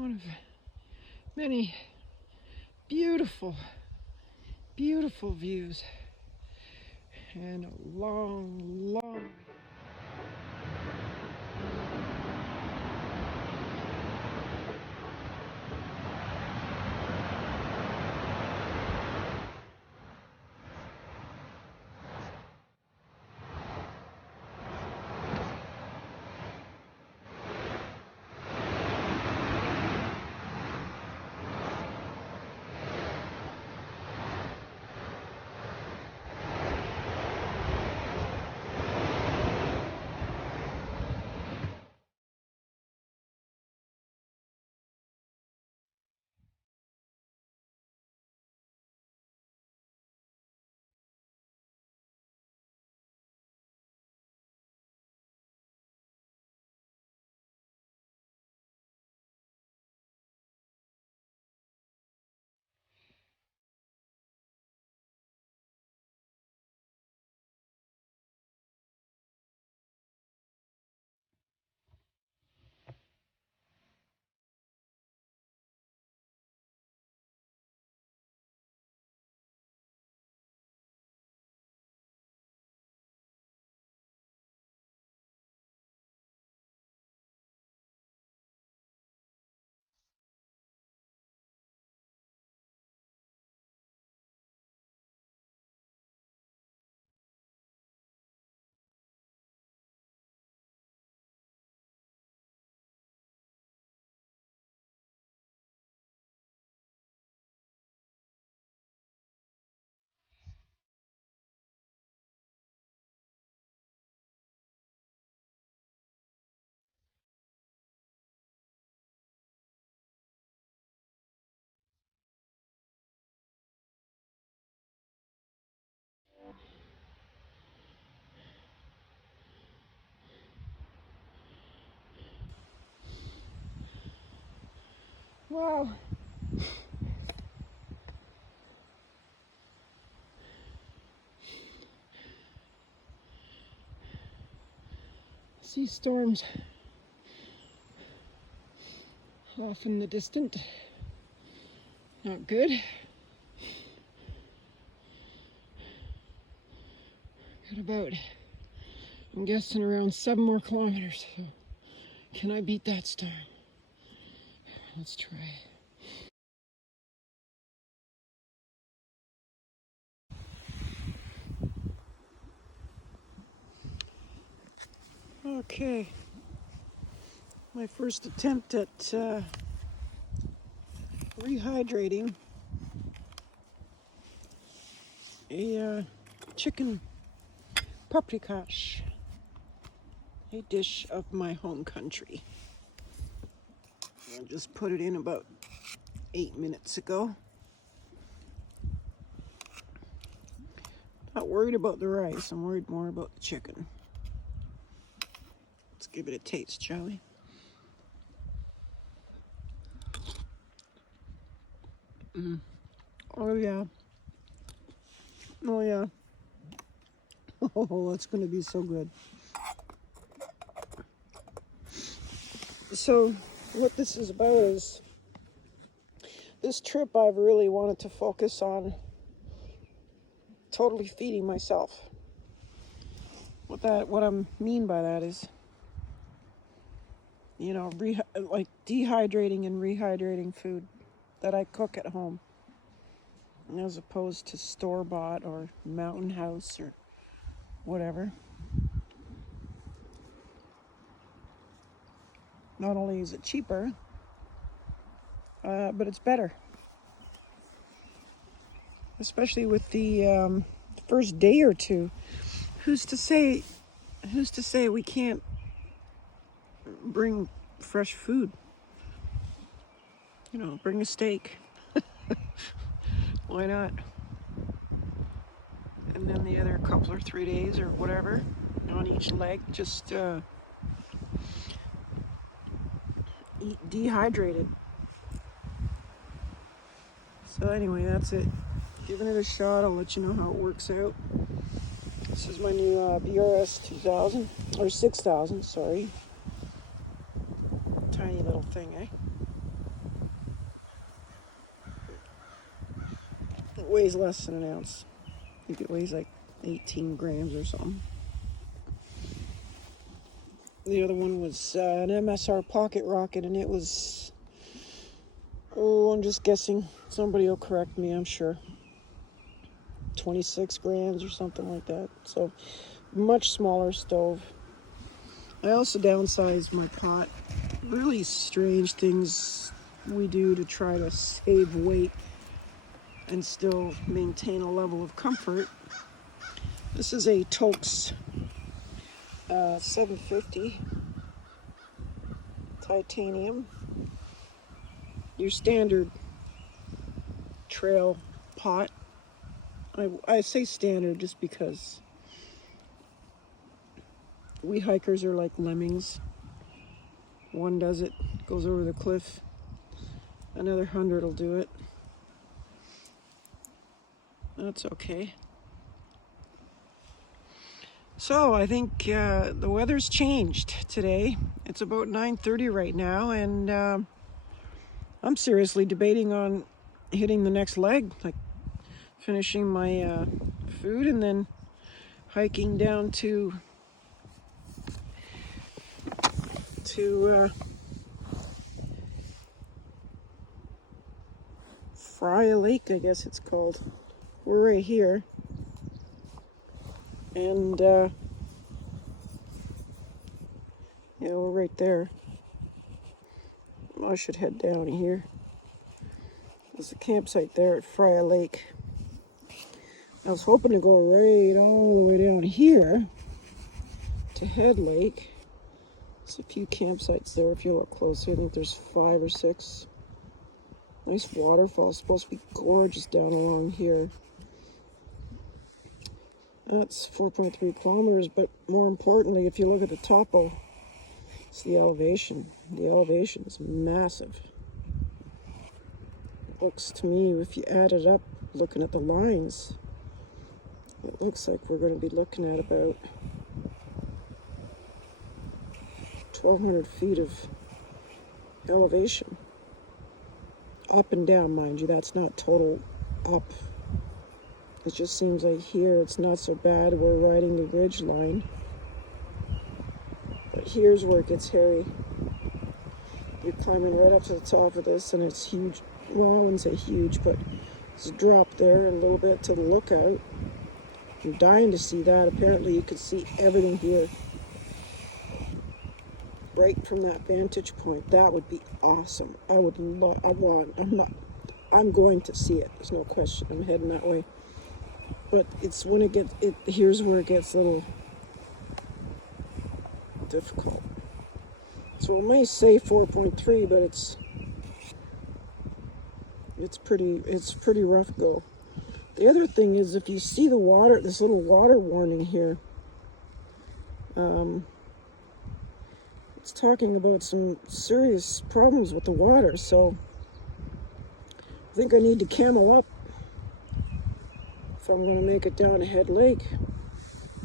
one of many beautiful, beautiful views, and a long, long wow. See storms off in the distance. Not good. Got about, I'm guessing, around 7 more kilometers. So can I beat that storm? Let's try. Okay, my first attempt at rehydrating a chicken paprikash, a dish of my home country. I just put it in about 8 minutes ago. Not worried about the rice, I'm worried more about the chicken. Let's give it a taste, shall we? Oh yeah. Oh yeah. Oh, that's gonna be so good. So what this is about is, this trip I've really wanted to focus on totally feeding myself. What I mean by that is, like dehydrating and rehydrating food that I cook at home, as opposed to store-bought or Mountain House or whatever. Not only is it cheaper, but it's better. Especially with the first day or two. Who's to say we can't bring fresh food? Bring a steak. Why not? And then the other couple or 3 days or whatever, on each leg, just eat dehydrated. So anyway, that's it. Giving it a shot. I'll let you know how it works out. This is my new BRS 2000, or 6000, sorry. Tiny little thing, eh? weighs less than an ounce. I think it weighs like 18 grams or something. The other one was an MSR pocket rocket, and it was, I'm just guessing. Somebody will correct me, I'm sure. 26 grams or something like that. So, much smaller stove. I also downsized my pot. Really strange things we do to try to save weight and still maintain a level of comfort. This is a Tokes 750 titanium. Your standard trail pot. I say standard just because we hikers are like lemmings. One does it, goes over the cliff. Another 100 will do it. That's okay. So I think the weather's changed today. It's about 9:30 right now, and I'm seriously debating on hitting the next leg, like finishing my food and then hiking down to Fry Lake, I guess it's called. We're right here, and yeah, we're right there. I should head down here. There's a campsite there at Fry Lake. I was hoping to go right all the way down here to Head Lake. There's a few campsites there if you look closely. I think there's 5 or 6. Nice waterfall. It's supposed to be gorgeous down along here. That's 4.3 kilometers, but more importantly, if you look at the topo, it's the elevation. The elevation is massive. It looks to me, if you add it up, looking at the lines, it looks like we're going to be looking at about 1,200 feet of elevation. Up and down, mind you, that's not total up. It just seems like here it's not so bad. We're riding the ridge line. But here's where it gets hairy. You're climbing right up to the top of this, and it's huge. Well, I wouldn't say huge, but it's a drop there, and a little bit to the lookout. I'm dying to see that. Apparently you can see everything here right from that vantage point. That would be awesome. I would love, I'm going to see it. There's no question. I'm heading that way. But it's when it gets, here's where it gets a little difficult. So it may say 4.3, but it's pretty rough go. The other thing is, if you see the water, this little water warning here, it's talking about some serious problems with the water. So I think I need to camel up if I'm going to make it down to Head Lake.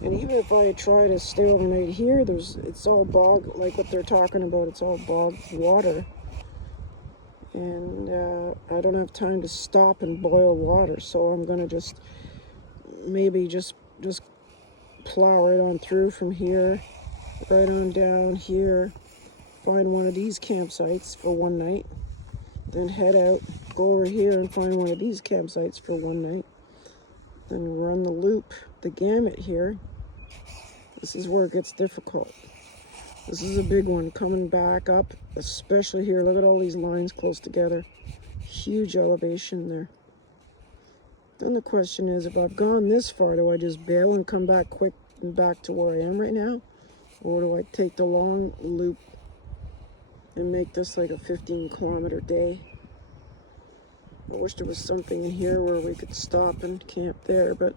And even if I try to stay overnight here, it's all bog, like what they're talking about, it's all bog water. And I don't have time to stop and boil water, so I'm going to maybe just plow right on through from here, right on down here, find one of these campsites for one night, then head out, go over here and find one of these campsites for one night, then run the loop, the gamut here. This is where it gets difficult. This is a big one coming back up, especially here. Look at all these lines close together. Huge elevation there. Then the question is, if I've gone this far, do I just bail and come back quick and back to where I am right now? Or do I take the long loop and make this like a 15-kilometer day? I wish there was something in here where we could stop and camp there, but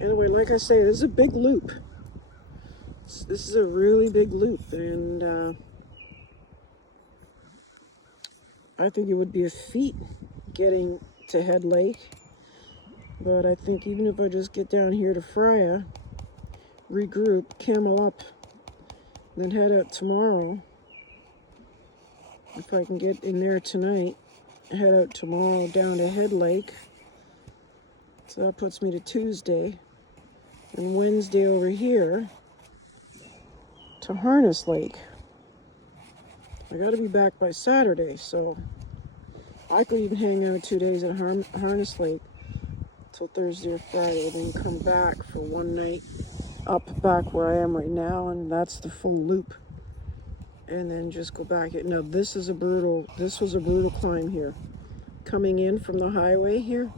anyway, like I say, this is a big loop. This is a really big loop, and I think it would be a feat getting to Head Lake. But I think even if I just get down here to Freya, regroup, camel up, then head out tomorrow, if I can get in there tonight, head out tomorrow down to Head Lake. So that puts me to Tuesday. And Wednesday over here to Harness Lake. I got to be back by Saturday, so I could even hang out 2 days at Harness Lake till Thursday or Friday, then come back for one night up back where I am right now, and that's the full loop. And then just go back. Now this was a brutal climb here. Coming in from the highway here,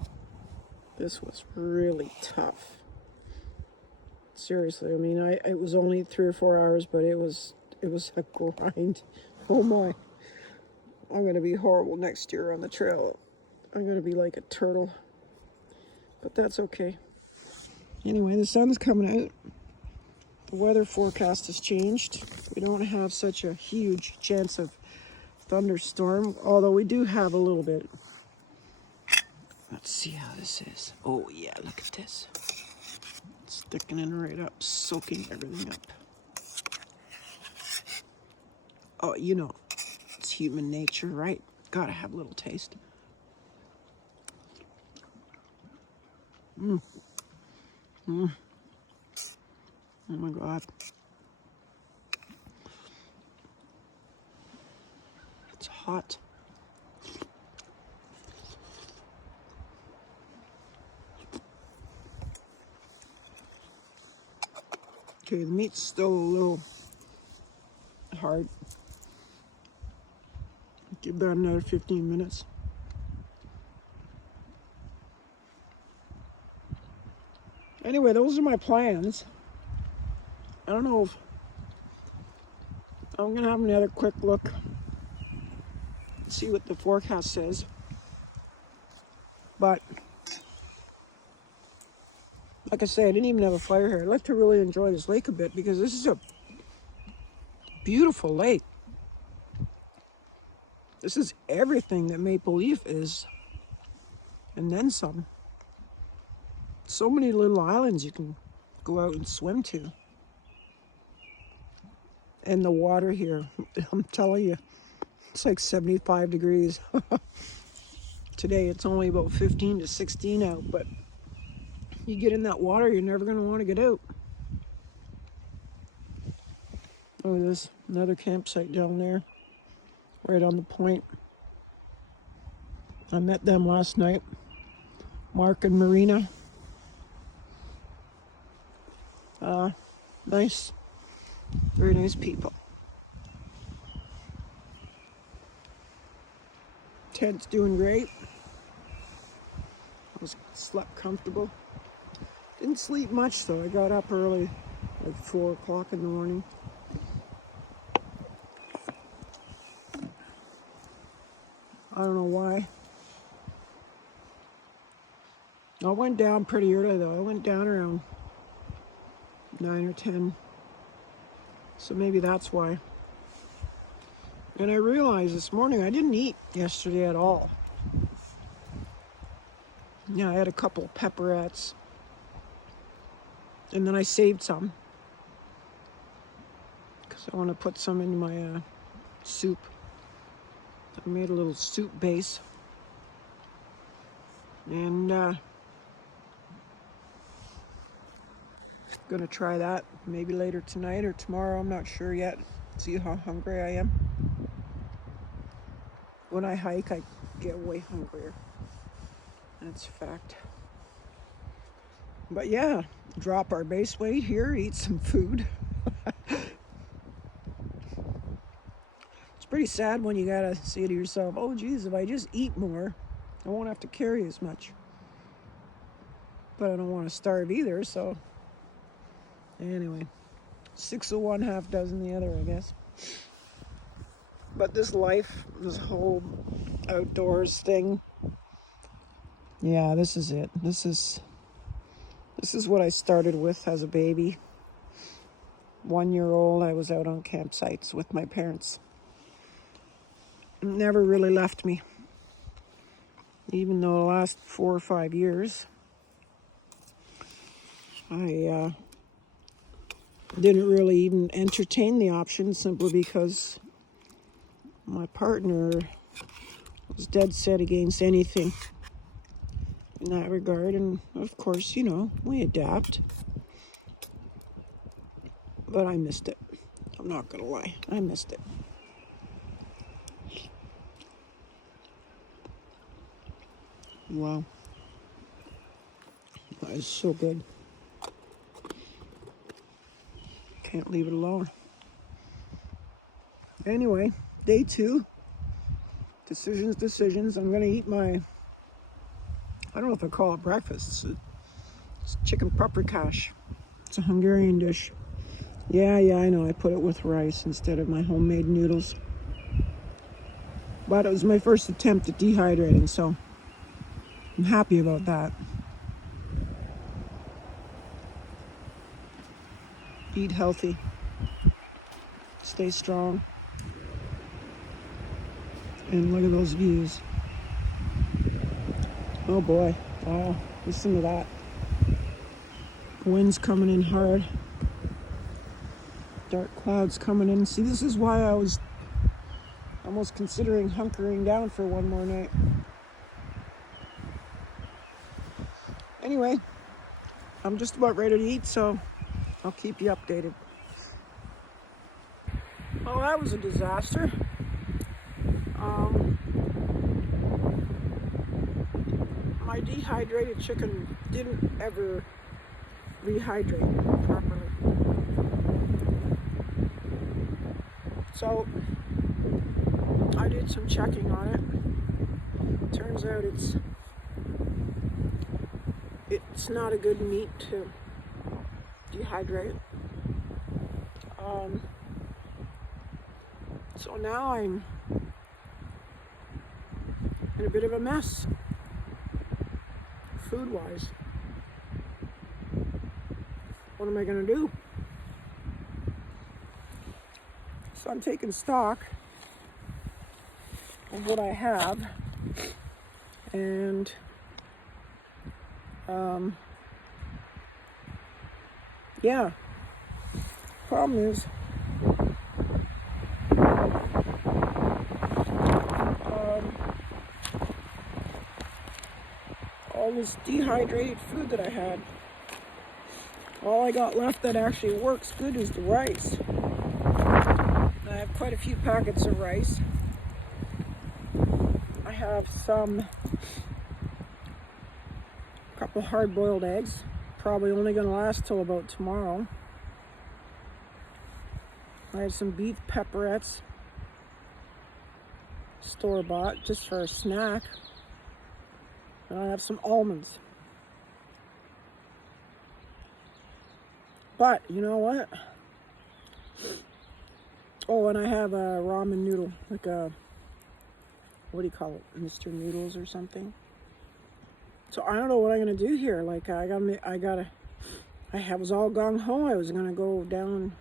this was really tough. Seriously, I mean, it was only 3 or 4 hours, but it was a grind. Oh my. I'm going to be horrible next year on the trail. I'm going to be like a turtle. But that's okay. Anyway, the sun's coming out. The weather forecast has changed. We don't have such a huge chance of thunderstorm, although we do have a little bit. Let's see how this is. Oh yeah, look at this. It's thickening right up, soaking everything up. Oh, you know, it's human nature, right? Gotta have a little taste. Oh my God. It's hot. Okay, the meat's still a little hard. Give that another 15 minutes. Anyway, those are my plans. I don't know if I'm gonna have another quick look, see what the forecast says. But like I say, I didn't even have a fire here. I'd like to really enjoy this lake a bit because this is a beautiful lake. This is everything that Maple Leaf is, and then some. So many little islands you can go out and swim to. And the water here, I'm telling you, it's like 75 degrees. Today it's only about 15 to 16 out, but you get in that water, you're never going to want to get out. Oh, there's another campsite down there, right on the point. I met them last night, Mark and Marina. Nice, very nice people. Ted's doing great. Slept comfortable. Didn't sleep much though. I got up early, like 4 o'clock in the morning. I don't know why. I went down pretty early though. I went down around 9 or 10. So maybe that's why. And I realized this morning I didn't eat yesterday at all. Yeah, I had a couple of pepperettes. And then I saved some. Because I want to put some in my soup. I made a little soup base. And gonna try that maybe later tonight or tomorrow. I'm not sure yet. See how hungry I am. When I hike, I get way hungrier. That's a fact. But yeah, drop our base weight here, eat some food. It's pretty sad when you gotta say to yourself, oh geez, if I just eat more, I won't have to carry as much. But I don't want to starve either, so anyway, 6 of one, half dozen the other, I guess. But this life, this whole outdoors thing, yeah, this is it. This is what I started with as a baby. 1 year old, I was out on campsites with my parents. It never really left me. Even though the last 4 or 5 years, I didn't really even entertain the option simply because my partner was dead set against anything in that regard. And of course, you know, we adapt. But I missed it. I'm not gonna lie, I missed it. Wow. That is so good. Can't leave it alone. Anyway, day 2. Decisions. I'm gonna eat my, I don't know if I call it breakfast. It's chicken paprikash. It's a Hungarian dish. Yeah, I know. I put it with rice instead of my homemade noodles. But it was my first attempt at dehydrating, so I'm happy about that. Eat healthy. Stay strong. And look at those views. Oh boy. Wow. Listen to that. Wind's coming in hard. Dark clouds coming in. See, this is why I was almost considering hunkering down for one more night. Anyway, I'm just about ready to eat, so I'll keep you updated. Oh, that was a disaster. My dehydrated chicken didn't ever rehydrate properly. So I did some checking on it. Turns out it's not a good meat to dehydrate. So now I'm in a bit of a mess, food-wise. What am I gonna do? So I'm taking stock of what I have, and yeah, problem is all this dehydrated food that I had, all I got left that actually works good is the rice. I have quite a few packets of rice. I have a couple hard-boiled eggs, probably only going to last till about tomorrow. I have some beef pepperettes, store-bought, just for a snack. And I have some almonds. But, you know what? Oh, and I have a ramen noodle, like a, what do you call it, Mr. Noodles or something. So I don't know what I'm gonna do here. Like I was all gung ho. I was gonna go down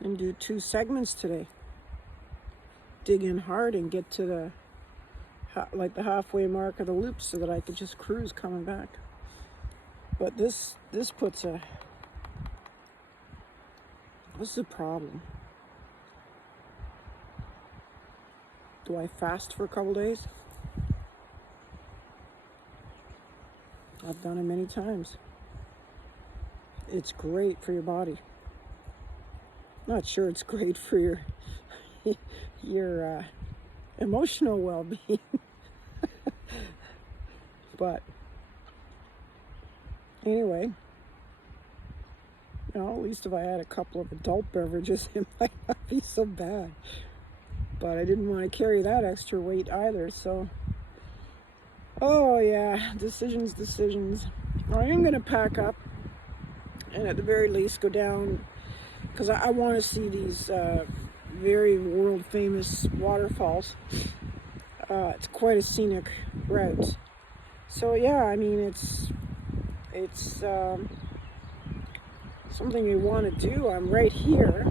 and do 2 segments today. Dig in hard and get to the halfway mark of the loop so that I could just cruise coming back. But this puts a, what's the problem? Do I fast for a couple days? I've done it many times. It's great for your body. Not sure it's great for your emotional well-being. But anyway, you know, at least if I had a couple of adult beverages, it might not be so bad. But I didn't want to carry that extra weight either, so oh yeah, decisions. I am going to pack up and at the very least go down, because I want to see these very world famous waterfalls. It's quite a scenic route. So yeah, I mean, it's something you want to do. I'm right here.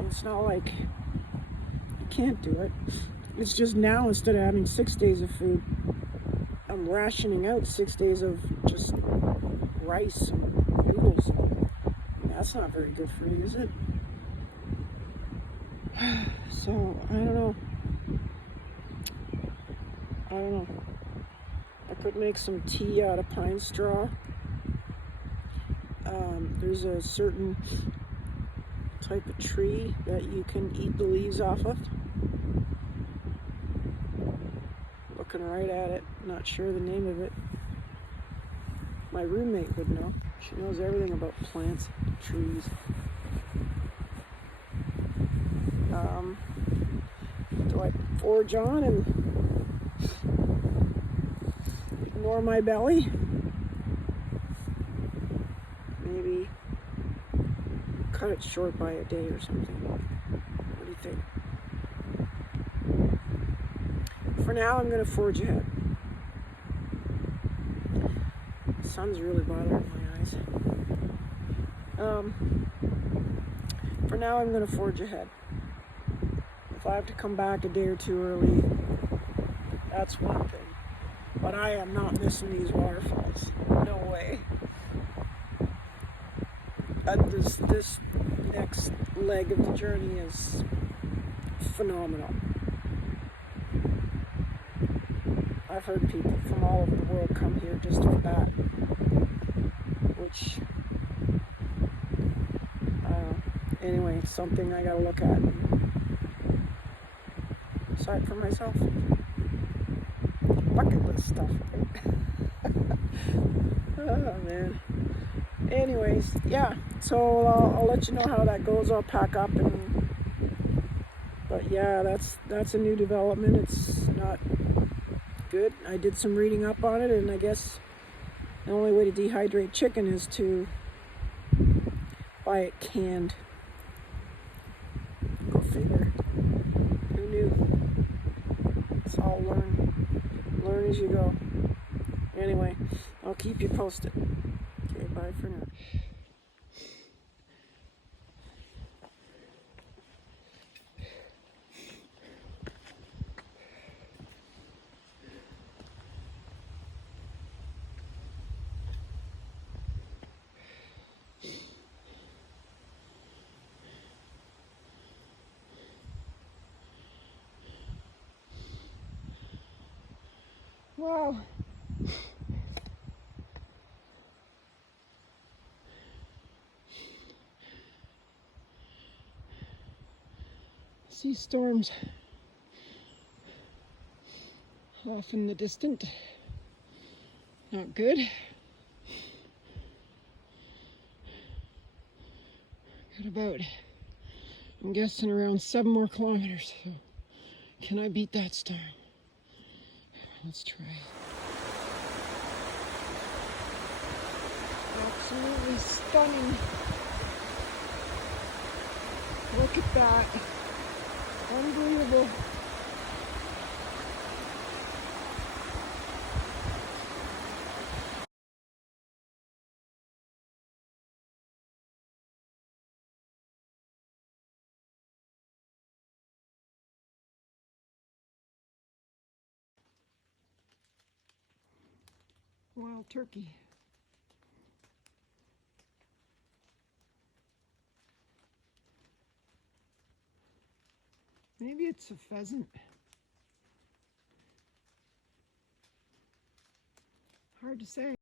It's not like I can't do it. It's just now, instead of having 6 days of food, I'm rationing out 6 days of just rice and noodles. That's not very good for you, is it? So, I don't know. don't know. I could make some tea out of pine straw. There's a certain type of tree that you can eat the leaves off of. Looking right at it, not sure the name of it. My roommate would know. She knows everything about plants, trees. Do I forge on and ignore my belly? Maybe cut it short by a day or something. What do you think? For now, I'm going to forge ahead. The sun's really bothering my eyes. For now, I'm going to forge ahead. If I have to come back a day or two early, that's one thing. But I am not missing these waterfalls. No way. This next leg of the journey is phenomenal. I've heard people from all over the world come here just for that, which, anyway, it's something I gotta look at and decide for myself. Bucket list stuff, right? Oh, man. Anyways, yeah, so I'll let you know how that goes. I'll pack up but yeah, that's a new development. It's not good. I did some reading up on it, and I guess the only way to dehydrate chicken is to buy it canned. Go figure. Who knew? It's all learn as you go. Anyway, I'll keep you posted. Okay, bye for now. Wow. See storms off in the distance. Not good. Got about, I'm guessing, around 7 more kilometers. So can I beat that storm? Let's try. Absolutely stunning. Look at that. Unbelievable. Wild turkey. Maybe it's a pheasant. Hard to say.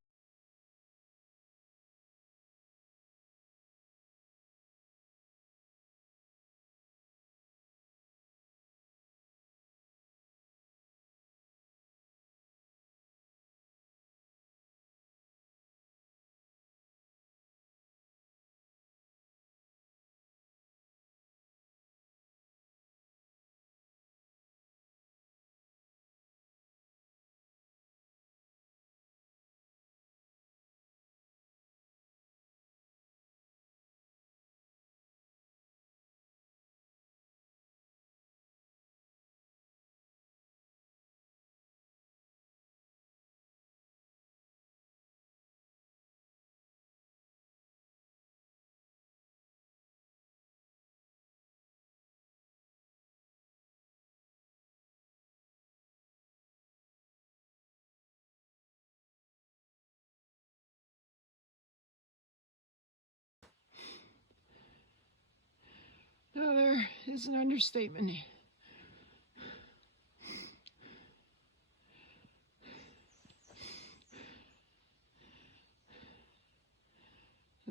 No, there is an understatement.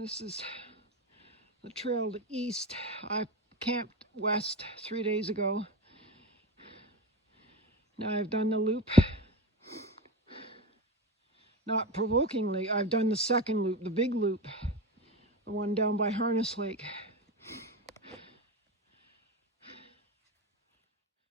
This is the trail to east. I camped west 3 days ago. Now I've done the loop. Not provokingly, I've done the second loop, the big loop, the one down by Harness Lake.